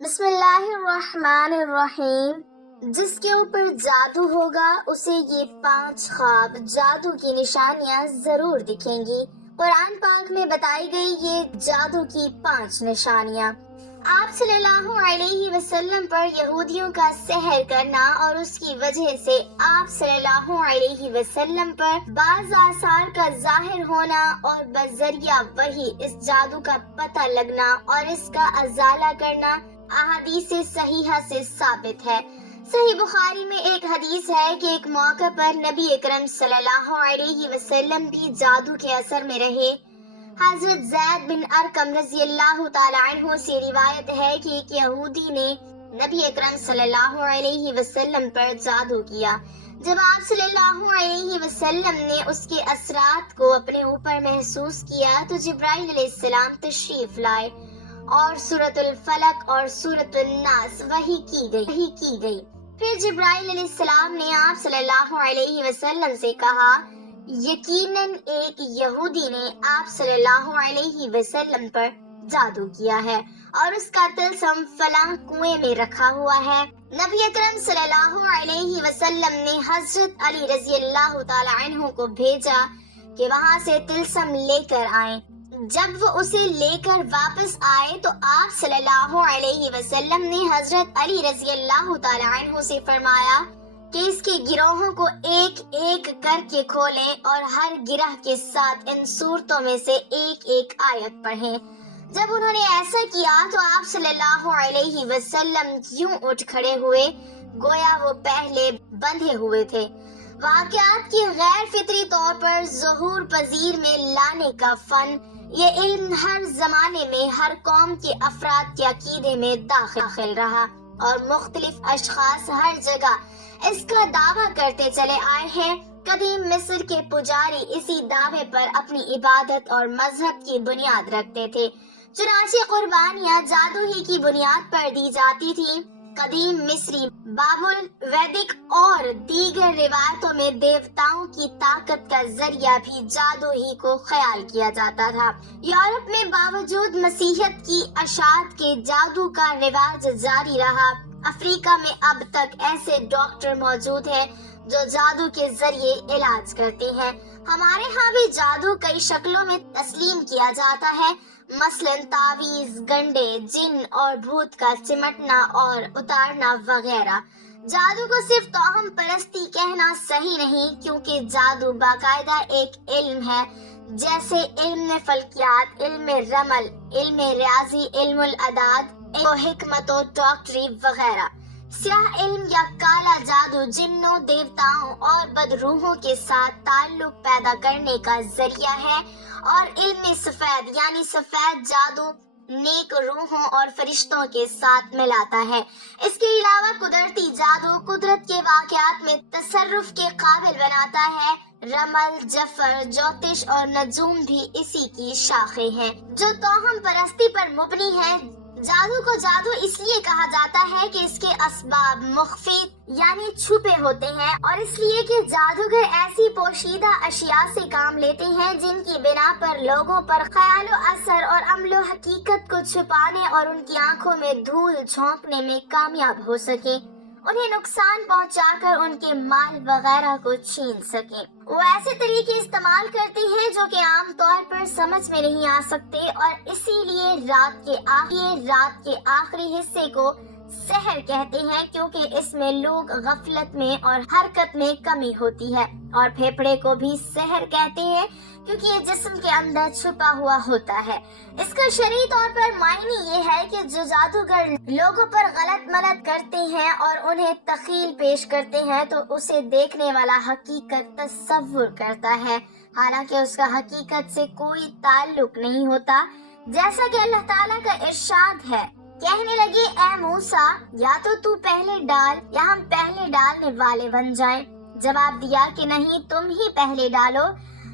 بسم اللہ الرحمن الرحیم۔ جس کے اوپر جادو ہوگا اسے یہ 5 خواب جادو کی نشانیاں ضرور دکھیں گی۔ قرآن پاک میں بتائی گئی یہ جادو کی 5 نشانیاں۔ آپ صلی اللہ علیہ وسلم پر یہودیوں کا سحر کرنا اور اس کی وجہ سے آپ صلی اللہ علیہ وسلم پر بعض آثار کا ظاہر ہونا اور بذریعہ وحی اس جادو کا پتہ لگنا اور اس کا ازالہ کرنا احادیث صحیحہ سے ثابت ہے۔ صحیح بخاری میں ایک حدیث ہے کہ ایک موقع پر نبی اکرم صلی اللہ علیہ وسلم بھی جادو کے اثر میں رہے۔ حضرت زید بن ارقم رضی اللہ تعالی عنہ سے روایت ہے کہ ایک یہودی نے نبی اکرم صلی اللہ علیہ وسلم پر جادو کیا۔ جب آپ صلی اللہ علیہ وسلم نے اس کے اثرات کو اپنے اوپر محسوس کیا تو جبرائیل علیہ السلام تشریف لائے اور سورۃ الفلق اور سورۃ الناس وحی کی گئی۔ پھر جبرائیل علیہ السلام نے آپ صلی اللہ علیہ وسلم سے کہا، یقیناً ایک یہودی نے آپ صلی اللہ علیہ وسلم پر جادو کیا ہے اور اس کا طلسم فلاں کنویں میں رکھا ہوا ہے۔ نبی اکرم صلی اللہ علیہ وسلم نے حضرت علی رضی اللہ تعالی عنہ کو بھیجا کہ وہاں سے طلسم لے کر آئیں۔ جب وہ اسے لے کر واپس آئے تو آپ صلی اللہ علیہ وسلم نے حضرت علی رضی اللہ تعالی عنہ سے فرمایا کہ اس کے گروہوں کو ایک ایک کر کے کھولیں اور ہر گروہ کے ساتھ ان صورتوں میں سے ایک ایک آیت پڑھیں۔ جب انہوں نے ایسا کیا تو آپ صلی اللہ علیہ وسلم یوں اٹھ کھڑے ہوئے گویا وہ پہلے بندھے ہوئے تھے۔ واقعات کی غیر فطری طور پر ظہور پذیر میں لانے کا فن، یہ علم ہر زمانے میں ہر قوم کے افراد کے عقیدے میں داخل رہا اور مختلف اشخاص ہر جگہ اس کا دعویٰ کرتے چلے آئے ہیں۔ قدیم مصر کے پجاری اسی دعوے پر اپنی عبادت اور مذہب کی بنیاد رکھتے تھے، چنانچہ قربانیاں جادو ہی کی بنیاد پر دی جاتی تھیں۔ قدیم مصری، بابل، ویدک اور دیگر روایتوں میں دیوتاؤں کی طاقت کا ذریعہ بھی جادو ہی کو خیال کیا جاتا تھا۔ یورپ میں باوجود مسیحیت کی اشاعت کے جادو کا رواج جاری رہا۔ افریقہ میں اب تک ایسے ڈاکٹر موجود ہیں جو جادو کے ذریعے علاج کرتے ہیں۔ ہمارے ہاں بھی جادو کئی شکلوں میں تسلیم کیا جاتا ہے، مثلاً تعویذ، گنڈے، جن اور بھوت کا چمٹنا اور اتارنا وغیرہ۔ جادو کو صرف توہم پرستی کہنا صحیح نہیں، کیونکہ جادو باقاعدہ ایک علم ہے، جیسے علم فلکیات، علم رمل، علم ریاضی، علم الاعداد، حکمت و ڈاکٹری وغیرہ۔ سیاہ علم یا کالا جادو جنوں، دیوتاؤں اور بدروحوں کے ساتھ تعلق پیدا کرنے کا ذریعہ ہے، اور علم سفید یعنی سفید جادو نیک روحوں اور فرشتوں کے ساتھ ملاتا ہے۔ اس کے علاوہ قدرتی جادو قدرت کے واقعات میں تصرف کے قابل بناتا ہے۔ رمل، جفر، جوتش اور نجوم بھی اسی کی شاخیں ہیں جو توہم پرستی پر مبنی ہے۔ جادو کو جادو اس لیے کہا جاتا ہے کہ اس کے اسباب مخفی یعنی چھپے ہوتے ہیں، اور اس لیے کہ جادوگر ایسی پوشیدہ اشیاء سے کام لیتے ہیں جن کی بنا پر لوگوں پر خیال و اثر اور عمل و حقیقت کو چھپانے اور ان کی آنکھوں میں دھول جھونکنے میں کامیاب ہو سکیں، انہیں نقصان پہنچا کر ان کے مال وغیرہ کو چھین سکیں۔ وہ ایسے طریقے استعمال کرتے ہیں جو کہ عام طور پر سمجھ میں نہیں آ سکتے، اور اسی لیے رات کے آخری حصے کو سحر کہتے ہیں، کیونکہ اس میں لوگ غفلت میں اور حرکت میں کمی ہوتی ہے، اور پھیپھڑے کو بھی سحر کہتے ہیں کیونکہ یہ جسم کے اندر چھپا ہوا ہوتا ہے۔ اس کا شرعی طور پر معنی یہ ہے کہ جو جادوگر لوگوں پر غلط ملت کرتے ہیں اور انہیں تخیل پیش کرتے ہیں تو اسے دیکھنے والا حقیقت تصور کرتا ہے، حالانکہ اس کا حقیقت سے کوئی تعلق نہیں ہوتا، جیسا کہ اللہ تعالیٰ کا ارشاد ہے، کہنے لگے اے موسیٰ یا تو پہلے ڈال یا ہم پہلے ڈالنے والے بن جائیں۔ جواب دیا کہ نہیں، تم ہی پہلے ڈالو۔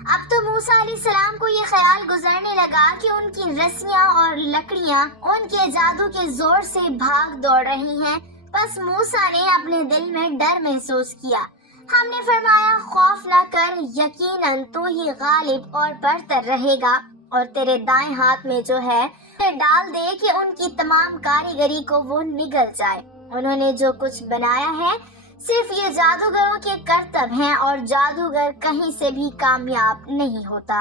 اب تو موسیٰ علیہ السلام کو یہ خیال گزرنے لگا کہ ان کی رسیاں اور لکڑیاں ان کے جادو کے زور سے بھاگ دوڑ رہی ہیں، بس موسیٰ نے اپنے دل میں ڈر محسوس کیا۔ ہم نے فرمایا خوف نہ کر، یقیناً تو ہی غالب اور برتر رہے گا۔ اور تیرے دائیں ہاتھ میں جو ہے ڈال دے کہ ان کی تمام کاریگری کو وہ نگل جائے۔ انہوں نے جو کچھ بنایا ہے صرف یہ جادوگروں کے کرتب ہیں اور جادوگر کہیں سے بھی کامیاب نہیں ہوتا۔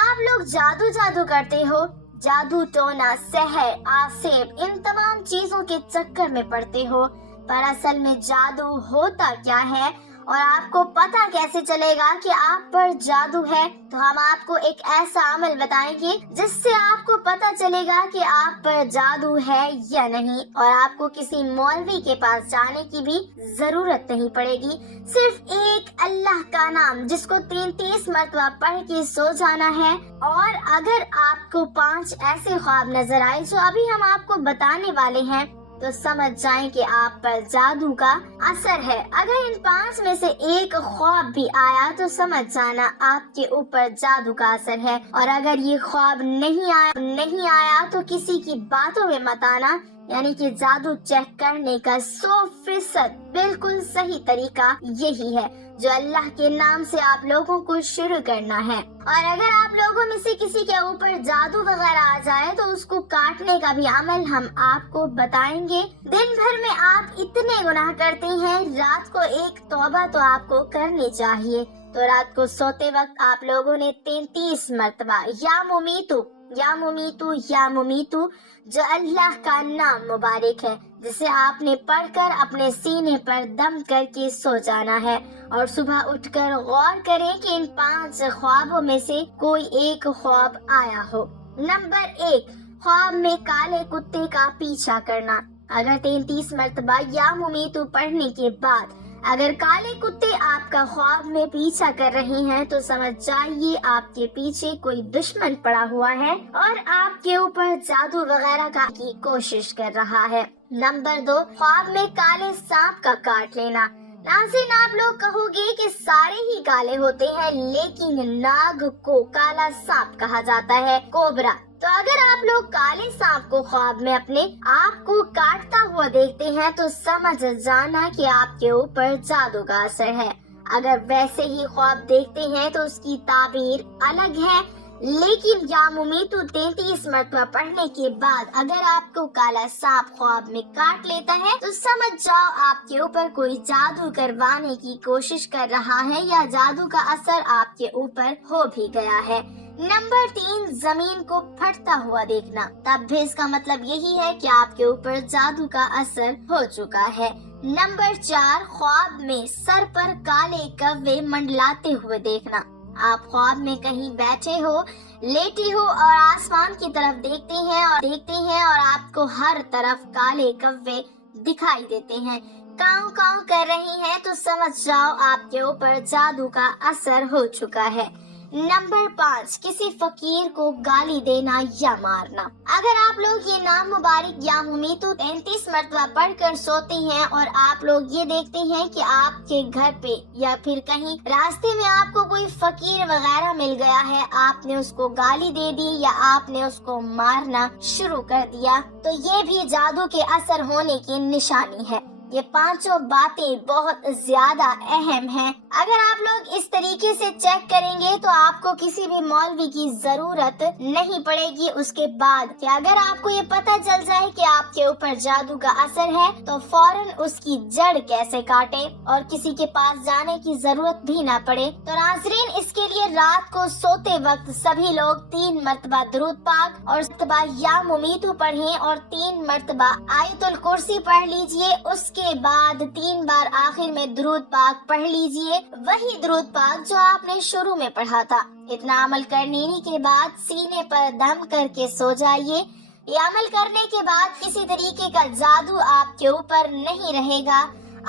آپ لوگ جادو کرتے ہو، جادو ٹونا، سحر، آسیب، ان تمام چیزوں کے چکر میں پڑتے ہو، پر اصل میں جادو ہوتا کیا ہے اور آپ کو پتہ کیسے چلے گا کہ آپ پر جادو ہے؟ تو ہم آپ کو ایک ایسا عمل بتائیں گے جس سے آپ کو پتہ چلے گا کہ آپ پر جادو ہے یا نہیں، اور آپ کو کسی مولوی کے پاس جانے کی بھی ضرورت نہیں پڑے گی۔ صرف ایک اللہ کا نام جس کو 33 مرتبہ پڑھ کے سو جانا ہے، اور اگر آپ کو 5 ایسے خواب نظر آئے جو ابھی ہم آپ کو بتانے والے ہیں تو سمجھ جائیں کہ آپ پر جادو کا اثر ہے۔ اگر ان 5 میں سے ایک خواب بھی آیا تو سمجھ جانا آپ کے اوپر جادو کا اثر ہے، اور اگر یہ خواب نہیں آیا تو کسی کی باتوں میں مت آنا، یعنی کہ جادو چیک کرنے کا 100% بالکل صحیح طریقہ یہی ہے جو اللہ کے نام سے آپ لوگوں کو شروع کرنا ہے۔ اور اگر آپ لوگوں میں سے کسی کے اوپر جادو وغیرہ آ جائے تو اس کو کاٹنے کا بھی عمل ہم آپ کو بتائیں گے۔ دن بھر میں آپ اتنے گناہ کرتے ہیں، رات کو ایک توبہ تو آپ کو کرنی چاہیے۔ تو رات کو سوتے وقت آپ لوگوں نے 33 مرتبہ یا ممیتو یا ممیتو یا ممیتو، جو اللہ کا نام مبارک ہے، جسے آپ نے پڑھ کر اپنے سینے پر دم کر کے سو جانا ہے، اور صبح اٹھ کر غور کریں کہ ان 5 خوابوں میں سے کوئی ایک خواب آیا ہو۔ نمبر 1، خواب میں کالے کتے کا پیچھا کرنا۔ اگر 33 مرتبہ یا ممیتو پڑھنے کے بعد اگر کالے کتے آپ کا خواب میں پیچھا کر رہے ہیں تو سمجھ جائیے آپ کے پیچھے کوئی دشمن پڑا ہوا ہے اور آپ کے اوپر جادو وغیرہ کی کوشش کر رہا ہے۔ نمبر 2، خواب میں کالے سانپ کا کاٹ لینا۔ ناظرین، آپ لوگ کہو گے کہ سارے ہی کالے ہوتے ہیں، لیکن ناگ کو کالا سانپ کہا جاتا ہے، کوبرا۔ تو اگر آپ لوگ کالے سانپ کو خواب میں اپنے آپ کو کاٹتا ہوا دیکھتے ہیں تو سمجھ جانا کہ آپ کے اوپر جادو کا اثر ہے۔ اگر ویسے ہی خواب دیکھتے ہیں تو اس کی تعبیر الگ ہے، لیکن یا ممیتو 33 مرتبہ پڑھنے کے بعد اگر آپ کو کالا سانپ خواب میں کاٹ لیتا ہے تو سمجھ جاؤ آپ کے اوپر کوئی جادو کروانے کی کوشش کر رہا ہے یا جادو کا اثر آپ کے اوپر ہو بھی گیا ہے۔ نمبر 3، زمین کو پھٹتا ہوا دیکھنا۔ تب بھی اس کا مطلب یہی ہے کہ آپ کے اوپر جادو کا اثر ہو چکا ہے۔ نمبر 4، خواب میں سر پر کالے کوے منڈلاتے ہوئے دیکھنا۔ آپ خواب میں کہیں بیٹھے ہو، لیٹے ہو اور آسمان کی طرف دیکھتے ہیں اور آپ کو ہر طرف کالے کوے دکھائی دیتے ہیں، کاؤں کاؤں کر رہی ہیں، تو سمجھ جاؤ آپ کے اوپر جادو کا اثر ہو چکا ہے۔ نمبر 5، کسی فقیر کو گالی دینا یا مارنا۔ اگر آپ لوگ یہ نام مبارک یا ممیتو 33 مرتبہ پڑھ کر سوتے ہیں اور آپ لوگ یہ دیکھتے ہیں کہ آپ کے گھر پہ یا پھر کہیں راستے میں آپ کو کوئی فقیر وغیرہ مل گیا ہے، آپ نے اس کو گالی دے دی یا آپ نے اس کو مارنا شروع کر دیا، تو یہ بھی جادو کے اثر ہونے کی نشانی ہے۔ یہ 5 باتیں بہت زیادہ اہم ہیں۔ اگر آپ لوگ اس طریقے سے چیک کریں گے تو آپ کو کسی بھی مولوی کی ضرورت نہیں پڑے گی۔ اس کے بعد کہ اگر آپ کو یہ پتہ چل جائے کہ آپ کے اوپر جادو کا اثر ہے تو فوراً اس کی جڑ کیسے کاٹے اور کسی کے پاس جانے کی ضرورت بھی نہ پڑے۔ تو ناظرین، اس کے لیے رات کو سوتے وقت سبھی لوگ 3 مرتبہ درود پاک اور مرتبہ یا ممیتو پڑھیں اور 3 مرتبہ آیت الکرسی پڑھ لیجئے۔ اس کے بعد 3 بار آخر میں درود پاک پڑھ لیجئے، وہی درود پاک جو آپ نے شروع میں پڑھا تھا۔ اتنا عمل کرنے کے بعد سینے پر دم کر کے سو جائیے۔ یہ عمل کرنے کے بعد کسی طریقے کا جادو آپ کے اوپر نہیں رہے گا۔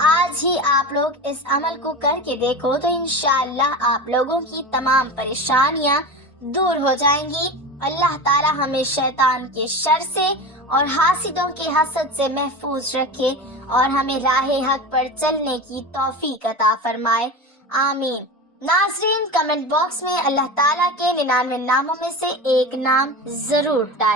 آج ہی آپ لوگ اس عمل کو کر کے دیکھو تو انشاءاللہ آپ لوگوں کی تمام پریشانیاں دور ہو جائیں گی۔ اللہ تعالی ہمیں شیطان کے شر سے اور حاسدوں کے حسد سے محفوظ رکھے اور ہمیں راہ حق پر چلنے کی توفیق عطا فرمائے، آمین۔ ناظرین، کمنٹ باکس میں اللہ تعالیٰ کے 99 ناموں میں سے ایک نام ضرور ٹائپ